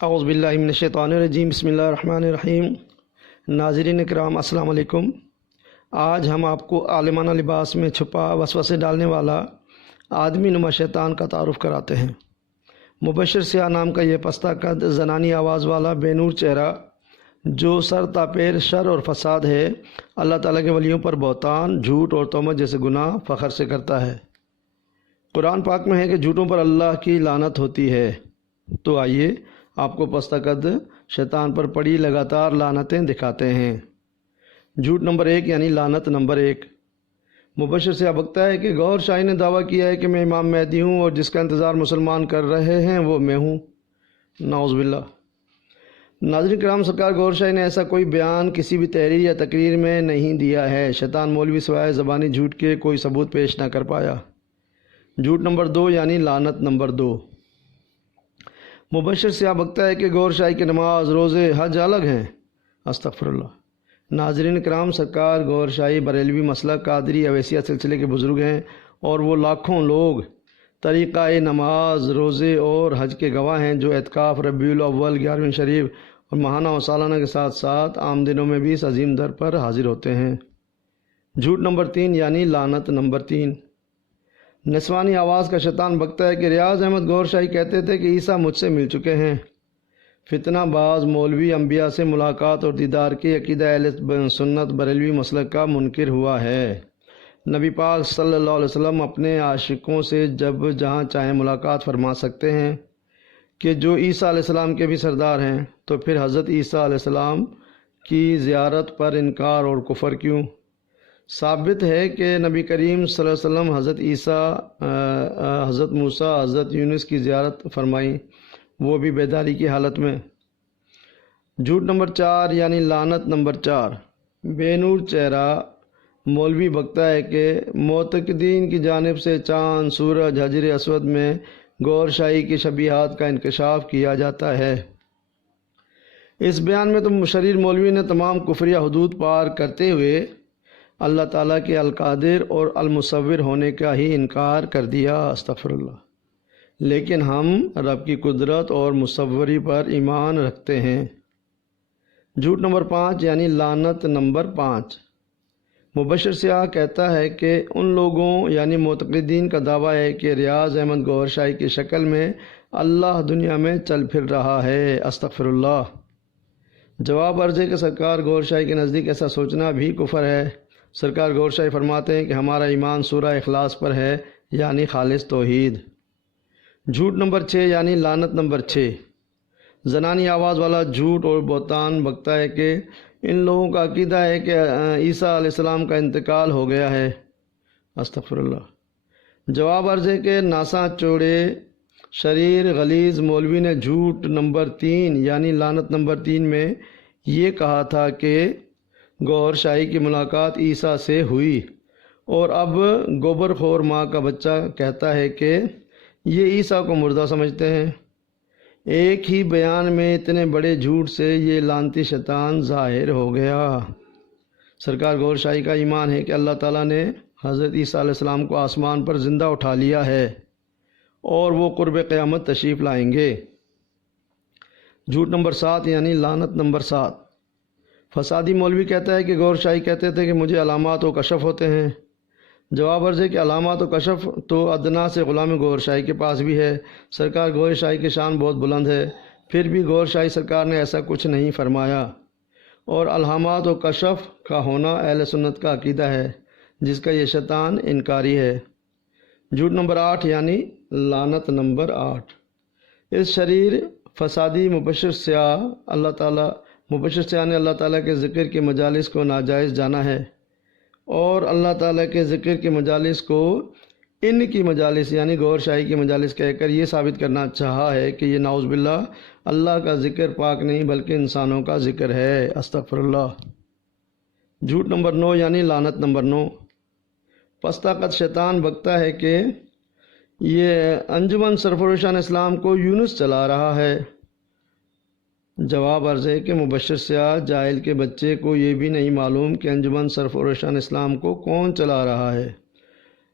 اعوذ باللہ من الشیطان الرجیم، بسم اللہ الرحمن الرحیم۔ ناظرین کرام السلام علیکم۔ آج ہم آپ کو عالمانہ لباس میں چھپا وسوسے ڈالنے والا آدمی نما شیطان کا تعارف کراتے ہیں۔ مبشر سیاہ نام کا یہ پستہ قد زنانی آواز والا بے نور چہرہ جو سر تاپیر شر اور فساد ہے، اللہ تعالیٰ کے ولیوں پر بہتان، جھوٹ اور تہمت جیسے گناہ فخر سے کرتا ہے۔ قرآن پاک میں ہے کہ جھوٹوں پر اللہ کی لعنت ہوتی ہے۔ تو آئیے آپ کو پستہ قد شیطان پر پڑی لگاتار لعنتیں دکھاتے ہیں۔ جھوٹ نمبر 1 یعنی لعنت نمبر 1۔ مبشر سیاہ بکتا ہے کہ گوھر شاہی نے دعویٰ کیا ہے کہ میں امام مہدی ہوں اور جس کا انتظار مسلمان کر رہے ہیں وہ میں ہوں۔ نعوذ باللہ۔ ناظرین کرام، سرکار گوھر شاہی نے ایسا کوئی بیان کسی بھی تحریر یا تقریر میں نہیں دیا ہے۔ شیطان مولوی سوائے زبانی جھوٹ کے کوئی ثبوت پیش نہ کر پایا۔ جھوٹ نمبر 2 یعنی لعنت نمبر 2۔ مبشر سیاہ بکتا ہے کہ گوھر شاہی کے نماز، روزے، حج الگ ہیں۔ استغفر اللہ۔ ناظرین کرام، سرکار گوھر شاہی بریلوی مسلک قادری اویسیہ سلسلے کے بزرگ ہیں اور وہ لاکھوں لوگ طریقہ نماز، روزے اور حج کے گواہ ہیں جو اعتکاف، ربیع الاول، 11ویں شریف اور ماہانہ و سالانہ کے ساتھ ساتھ عام دنوں میں بھی اس عظیم در پر حاضر ہوتے ہیں۔ جھوٹ نمبر 3 یعنی لعنت نمبر 3۔ نسوانی آواز کا شیطان بکتا ہے کہ ریاض احمد گوھر شاہی کہتے تھے کہ عیسیٰ مجھ سے مل چکے ہیں۔ فتنہ باز مولوی انبیاء سے ملاقات اور دیدار کی عقیدہ اہل سنت بریلوی مسلک کا منکر ہوا ہے۔ نبی پاک صلی اللہ علیہ وسلم اپنے عاشقوں سے جب جہاں چاہیں ملاقات فرما سکتے ہیں کہ جو عیسیٰ علیہ السلام کے بھی سردار ہیں، تو پھر حضرت عیسیٰ علیہ السلام کی زیارت پر انکار اور کفر کیوں؟ ثابت ہے کہ نبی کریم صلی اللہ علیہ وسلم حضرت عیسیٰ، حضرت موسیٰ، حضرت یونس کی زیارت فرمائیں، وہ بھی بیداری کی حالت میں۔ جھوٹ نمبر 4 یعنی لعنت نمبر 4۔ بے نور چہرہ مولوی بکتا ہے کہ معتقدین کی جانب سے چاند، سورج، حجر اسود میں گوھر شاہی کی شبیہات کا انکشاف کیا جاتا ہے۔ اس بیان میں تو مشرر مولوی نے تمام کفریہ حدود پار کرتے ہوئے اللہ تعالیٰ کے القادر اور المصور ہونے کا ہی انکار کر دیا۔ استغفر اللہ۔ لیکن ہم رب کی قدرت اور مصوری پر ایمان رکھتے ہیں۔ جھوٹ نمبر 5 یعنی لعنت نمبر 5۔ مبشر سیاہ کہتا ہے کہ ان لوگوں یعنی معتقدین کا دعویٰ ہے کہ ریاض احمد گوھر شاہی کی شکل میں اللہ دنیا میں چل پھر رہا ہے۔ استغفر اللہ۔ جواب عرض ہے کہ سرکار گوھر شاہی کے نزدیک ایسا سوچنا بھی کفر ہے۔ سرکار گوھر شاہی فرماتے ہیں کہ ہمارا ایمان سورہ اخلاص پر ہے، یعنی خالص توحید۔ جھوٹ نمبر 6 یعنی لعنت نمبر 6۔ زنانی آواز والا جھوٹ اور بہتان بکتا ہے کہ ان لوگوں کا عقیدہ ہے کہ عیسیٰ علیہ السلام کا انتقال ہو گیا ہے۔ استغفر اللہ۔ جواب عرض ہے کہ ناسا چوڑے شریر غلیظ مولوی نے جھوٹ نمبر 3 یعنی لعنت نمبر 3 میں یہ کہا تھا کہ گوھر شاہی کی ملاقات عیسیٰ سے ہوئی، اور اب گوبر خور ماں کا بچہ کہتا ہے کہ یہ عیسیٰ کو مردہ سمجھتے ہیں۔ ایک ہی بیان میں اتنے بڑے جھوٹ سے یہ لعنتی شیطان ظاہر ہو گیا۔ سرکار گوھر شاہی کا ایمان ہے کہ اللہ تعالیٰ نے حضرت عیسیٰ علیہ السلام کو آسمان پر زندہ اٹھا لیا ہے اور وہ قرب قیامت تشریف لائیں گے۔ جھوٹ نمبر 7 یعنی لعنت نمبر 7۔ فسادی مولوی کہتا ہے کہ گوھر شاہی کہتے تھے کہ مجھے علامات و کشف ہوتے ہیں۔ جواب عرض ہے کہ علامات و کشف تو ادنا سے غلام گوھر شاہی کے پاس بھی ہے۔ سرکار گوھر شاہی کی شان بہت بلند ہے، پھر بھی گوھر شاہی سرکار نے ایسا کچھ نہیں فرمایا، اور علامات و کشف کا ہونا اہل سنت کا عقیدہ ہے جس کا یہ شیطان انکاری ہے۔ جھوٹ نمبر 8 یعنی لعنت نمبر 8۔ اس شریر فسادی مبشر سیاہ نے اللہ تعالیٰ کے ذکر کے مجالس کو ناجائز جانا ہے، اور اللہ تعالیٰ کے ذکر کے مجالس کو ان کی مجالس یعنی گوھر شاہی کی مجالس کہہ کر یہ ثابت کرنا چاہا ہے کہ یہ نعوذ باللہ اللہ کا ذکر پاک نہیں بلکہ انسانوں کا ذکر ہے۔ استغفر اللہ۔ جھوٹ نمبر 9 یعنی لعنت نمبر 9۔ پستہ قد شیطان بکتا ہے کہ یہ انجمن سرفروشان اسلام کو یونس چلا رہا ہے۔ جواب عرض ہے کہ مبشر سیاہ جاہل کے بچے کو یہ بھی نہیں معلوم کہ انجمن سرفروشان اسلام کو کون چلا رہا ہے۔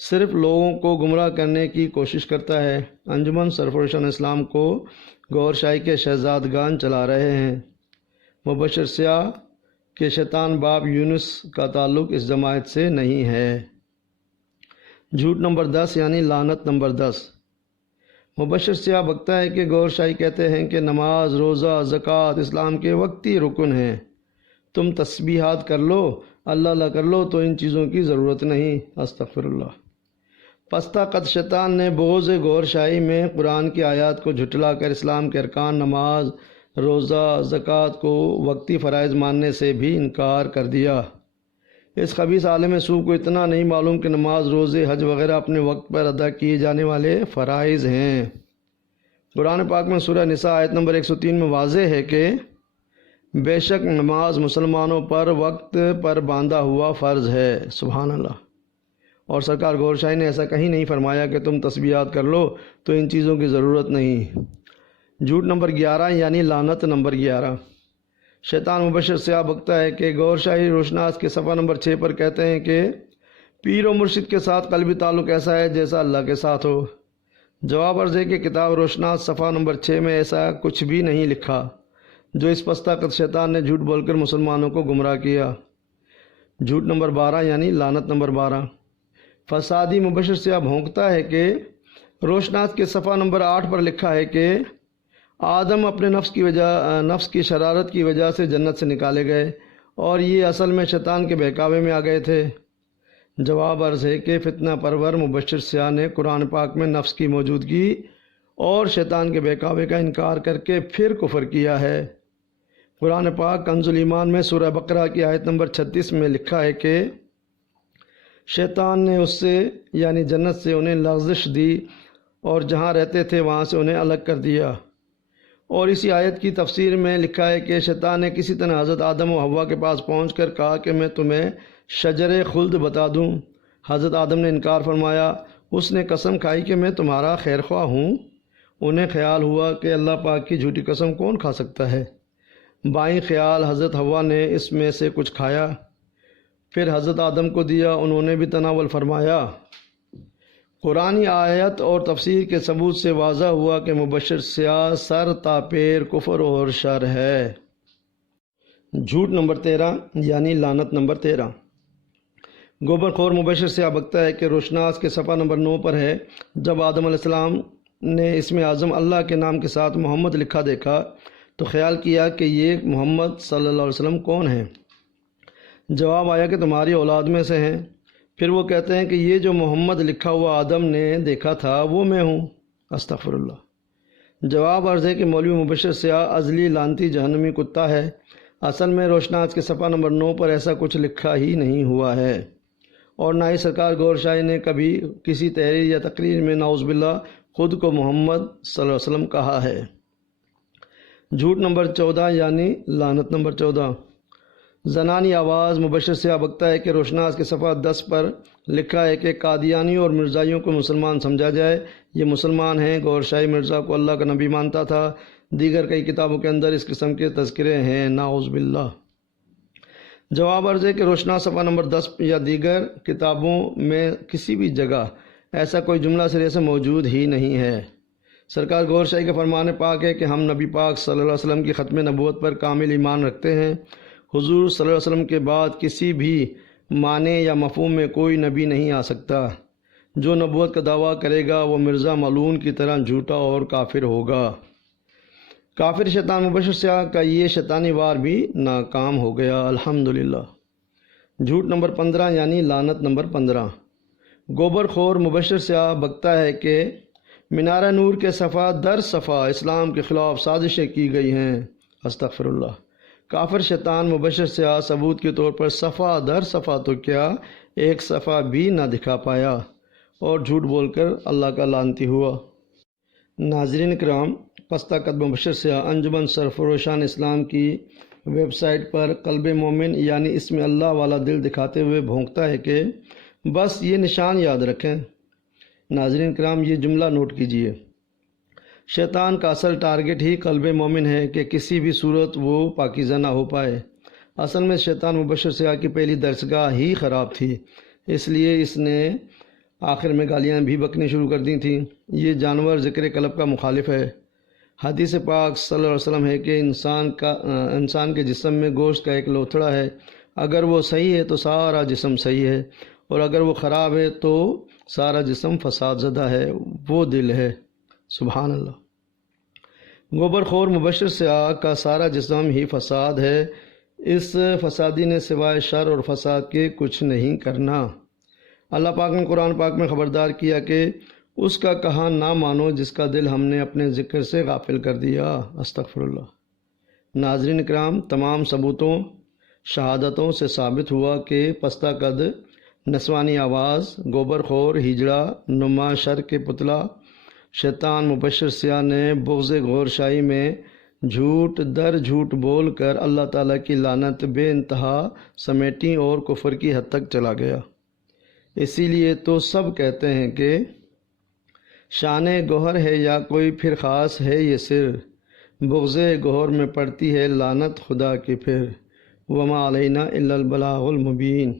صرف لوگوں کو گمراہ کرنے کی کوشش کرتا ہے۔ انجمن سرفروشان اسلام کو گور شاہی کے شہزادگان چلا رہے ہیں۔ مبشر سیاہ کہ شیطان باپ یونس کا تعلق اس جماعت سے نہیں ہے۔ جھوٹ نمبر 10 یعنی لعنت نمبر 10۔ مبشر سیاہ بکتا ہے کہ گور شاہی کہتے ہیں کہ نماز، روزہ، زکوٰۃ اسلام کے وقتی رکن ہیں۔ تم تسبیحات کر لو، اللہ اللہ کر لو تو ان چیزوں کی ضرورت نہیں۔ استغفر اللہ۔ پستہ قد شیطان نے بغض گور شاہی میں قرآن کی آیات کو جھٹلا کر اسلام کے ارکان نماز، روزہ، زکوٰۃ کو وقتی فرائض ماننے سے بھی انکار کر دیا۔ اس خبیث عالم سو کو اتنا نہیں معلوم کہ نماز، روزے، حج وغیرہ اپنے وقت پر ادا کیے جانے والے فرائض ہیں۔ قرآن پاک میں سورہ نساء آیت نمبر 103 میں واضح ہے کہ بے شک نماز مسلمانوں پر وقت پر باندھا ہوا فرض ہے۔ سبحان اللہ۔ اور سرکار گور شاہی نے ایسا کہیں نہیں فرمایا کہ تم تسبیحات کر لو تو ان چیزوں کی ضرورت نہیں۔ جھوٹ نمبر 11 یعنی لعنت نمبر 11۔ شیطان مبشر سیاہ بکتا ہے کہ گور شاہی روشناس کے صفحہ نمبر 6 پر کہتے ہیں کہ پیر و مرشد کے ساتھ قلبی تعلق ایسا ہے جیسا اللہ کے ساتھ ہو۔ جواب عرض ہے کہ کتاب روشناس صفحہ نمبر 6 میں ایسا کچھ بھی نہیں لکھا۔ جو اس پستہ قد شیطان نے جھوٹ بول کر مسلمانوں کو گمراہ کیا۔ جھوٹ نمبر 12 یعنی لعنت نمبر 12۔ فسادی مبشر سیاہ بھونکتا ہے کہ روشناس کے صفحہ نمبر 8 پر لکھا ہے کہ آدم اپنے نفس کی شرارت کی وجہ سے جنت سے نکالے گئے اور یہ اصل میں شیطان کے بہکاوے میں آ گئے تھے۔ جواب عرض ہے کہ فتنہ پرور مبشر سیاہ نے قرآن پاک میں نفس کی موجودگی اور شیطان کے بہکاوے کا انکار کر کے پھر کفر کیا ہے۔ قرآن پاک کنز الایمان میں سورہ بقرہ کی آیت نمبر 36 میں لکھا ہے کہ شیطان نے اس سے یعنی جنت سے انہیں لغزش دی اور جہاں رہتے تھے وہاں سے انہیں الگ کر دیا۔ اور اسی آیت کی تفسیر میں لکھا ہے کہ شیطان نے کسی طرح حضرت آدم و حوا کے پاس پہنچ کر کہا کہ میں تمہیں شجر خلد بتا دوں۔ حضرت آدم نے انکار فرمایا۔ اس نے قسم کھائی کہ میں تمہارا خیر خواہ ہوں۔ انہیں خیال ہوا کہ اللہ پاک کی جھوٹی قسم کون کھا سکتا ہے۔ بائیں خیال حضرت حوا نے اس میں سے کچھ کھایا، پھر حضرت آدم کو دیا، انہوں نے بھی تناول فرمایا۔ قرآنی آیت اور تفسیر کے ثبوت سے واضح ہوا کہ مبشر سیاہ سر تاپیر کفر اور شر ہے۔ جھوٹ نمبر 13 یعنی لعنت نمبر 13۔ گوبر خور مبشر سیاہ بکتا ہے کہ روشناس کے صفحہ نمبر 9 پر ہے جب آدم علیہ السلام نے اسم اعظم اللہ کے نام کے ساتھ محمد لکھا دیکھا تو خیال کیا کہ یہ محمد صلی اللہ علیہ وسلم کون ہیں؟ جواب آیا کہ تمہاری اولاد میں سے ہیں۔ پھر وہ کہتے ہیں کہ یہ جو محمد لکھا ہوا آدم نے دیکھا تھا وہ میں ہوں۔ استغفر اللہ۔ جواب عرض ہے کہ مولوی مبشر سیاہ ازلی لعنتی جہنمی کتا ہے۔ اصل میں روشناس کے صفحہ نمبر 9 پر ایسا کچھ لکھا ہی نہیں ہوا ہے، اور نہ ہی سرکار گور شاہی نے کبھی کسی تحریر یا تقریر میں نعوذ باللہ خود کو محمد صلی اللہ علیہ وسلم کہا ہے۔ جھوٹ نمبر 14 یعنی لعنت نمبر 14۔ زنانی آواز مبشر سیاہ بکتا ہے کہ روشناس کے صفحہ 10 پر لکھا ہے کہ قادیانی اور مرزائیوں کو مسلمان سمجھا جائے، یہ مسلمان ہیں۔ گور شاہی مرزا کو اللہ کا نبی مانتا تھا۔ دیگر کئی کتابوں کے اندر اس قسم کے تذکرے ہیں، نعوذ باللہ۔ جواب عرض ہے کہ روشناس صفحہ نمبر 10 یا دیگر کتابوں میں کسی بھی جگہ ایسا کوئی جملہ سرے سے موجود ہی نہیں ہے۔ سرکار گور شاہی کا فرمان پاک ہے کہ ہم نبی پاک صلی اللہ علیہ وسلم کی ختم نبوت پر کامل ایمان رکھتے ہیں۔ حضور صلی اللہ علیہ وسلم کے بعد کسی بھی معنی یا مفہوم میں کوئی نبی نہیں آ سکتا۔ جو نبوت کا دعویٰ کرے گا وہ مرزا ملعون کی طرح جھوٹا اور کافر ہوگا۔ کافر شیطان مبشر سیاہ کا یہ شیطانی وار بھی ناکام ہو گیا، الحمدللہ۔ جھوٹ نمبر 15 یعنی لعنت نمبر 15۔ گوبر خور مبشر سیاہ بکتا ہے کہ مینارہ نور کے صفحہ در صفحہ اسلام کے خلاف سازشیں کی گئی ہیں۔ استغفر اللہ۔ کافر شیطان مبشر سیاہ ثبوت کے طور پر صفحہ در صفحہ تو کیا ایک صفحہ بھی نہ دکھا پایا اور جھوٹ بول کر اللہ کا لعنتی ہوا۔ ناظرین کرام، پستہ قد مبشر سیاہ انجمن سرفروشان اسلام کی ویب سائٹ پر قلب مومن یعنی اسم اللہ والا دل دکھاتے ہوئے بھونکتا ہے کہ بس یہ نشان یاد رکھیں۔ ناظرین کرام، یہ جملہ نوٹ کیجئے، شیطان کا اصل ٹارگٹ ہی قلب مومن ہے کہ کسی بھی صورت وہ پاکیزہ نہ ہو پائے۔ اصل میں شیطان مبشر سیاہ کی پہلی درسگاہ ہی خراب تھی، اس لیے اس نے آخر میں گالیاں بھی بکنی شروع کر دی تھیں۔ یہ جانور ذکر قلب کا مخالف ہے۔ حدیث پاک صلی اللہ علیہ وسلم ہے کہ انسان کے جسم میں گوشت کا ایک لوتھڑا ہے، اگر وہ صحیح ہے تو سارا جسم صحیح ہے، اور اگر وہ خراب ہے تو سارا جسم فساد زدہ ہے، وہ دل ہے۔ سبحان اللہ۔ گوبر خور مبشر سیاہ کا سارا جسم ہی فساد ہے، اس فسادی نے سوائے شر اور فساد کے کچھ نہیں کرنا۔ اللہ پاک نے قرآن پاک میں خبردار کیا کہ اس کا کہا نہ مانو جس کا دل ہم نے اپنے ذکر سے غافل کر دیا۔ استغفر اللہ۔ ناظرین اکرام، تمام ثبوتوں شہادتوں سے ثابت ہوا کہ پستہ قد، نسوانی آواز، گوبر خور، ہجڑا نما شر کے پتلا شیطان مبشر سیاہ نے بغض غور شاہی میں جھوٹ در جھوٹ بول کر اللہ تعالیٰ کی لعنت بے انتہا سمیٹی اور کفر کی حد تک چلا گیا۔ اسی لیے تو سب کہتے ہیں کہ شان گوہر ہے یا کوئی پھر خاص ہے یہ سر، بغض گوہر میں پڑتی ہے لعنت خدا کی پھر، وما علینا الا البلاغ المبین۔